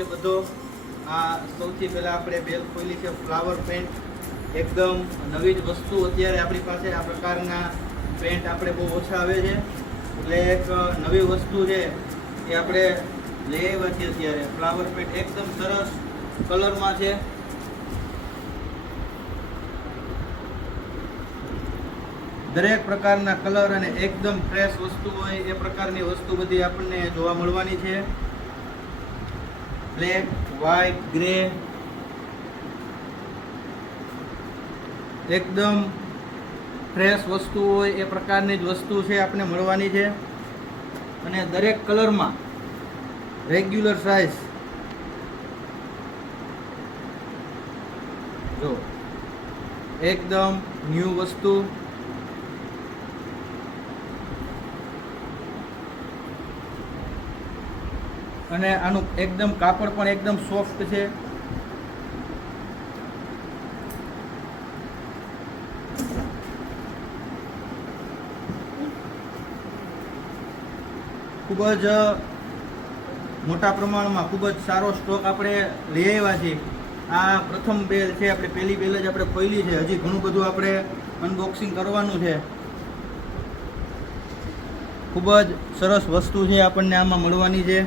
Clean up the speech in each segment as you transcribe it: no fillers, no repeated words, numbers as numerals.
છે બધો। આ સૌથી પહેલાં આપણે બેલ ખોલી છે ફ્લાવર પેન્ટ, એકદમ નવી જ વસ્તુ અત્યારે આપણી પાસે। આ પ્રકારના પેન્ટ આપણે બહુ ઓછા આવે છે, એટલે એક નવી વસ્તુ છે એ આપણે લઈ આવ્યા છીએ અત્યારે। ફ્લાવર પેન્ટ એકદમ સરસ કલરમાં છે। દરેક પ્રકારના કલર અને એકદમ ફ્રેશ વસ્તુ હોય એ પ્રકારની વસ્તુ બધી આપણને જોવા મળવાની છે। બ્લેક, વ્હાઇટ, ગ્રે, એકદમ ફ્રેશ વસ્તુ હોય એ પ્રકારની જ વસ્તુ છે આપણે મળવાની છે। અને દરેક કલરમાં રેગ્યુલર સાઇઝ જો એકદમ ન્યૂ વસ્તુ। અને આનું એકદમ કાપડ પણ એકદમ સોફ્ટ છે। ખૂબ જ મોટા પ્રમાણમાં ખૂબ જ સારો સ્ટોક આપણે લઈ આવ્યા છીએ। આ પ્રથમ બેલ છે, આપણે પહેલી બેલ જ આપણે ખોલી છે। હજી ઘણું બધું આપણે અનબોક્સિંગ કરવાનું છે। ખૂબ જ સરસ વસ્તુ છે આપણને આમાં મળવાની છે,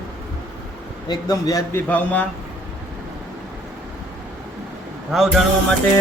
એકદમ વ્યાજબી ભાવમાં। ભાવ જાણવા માટે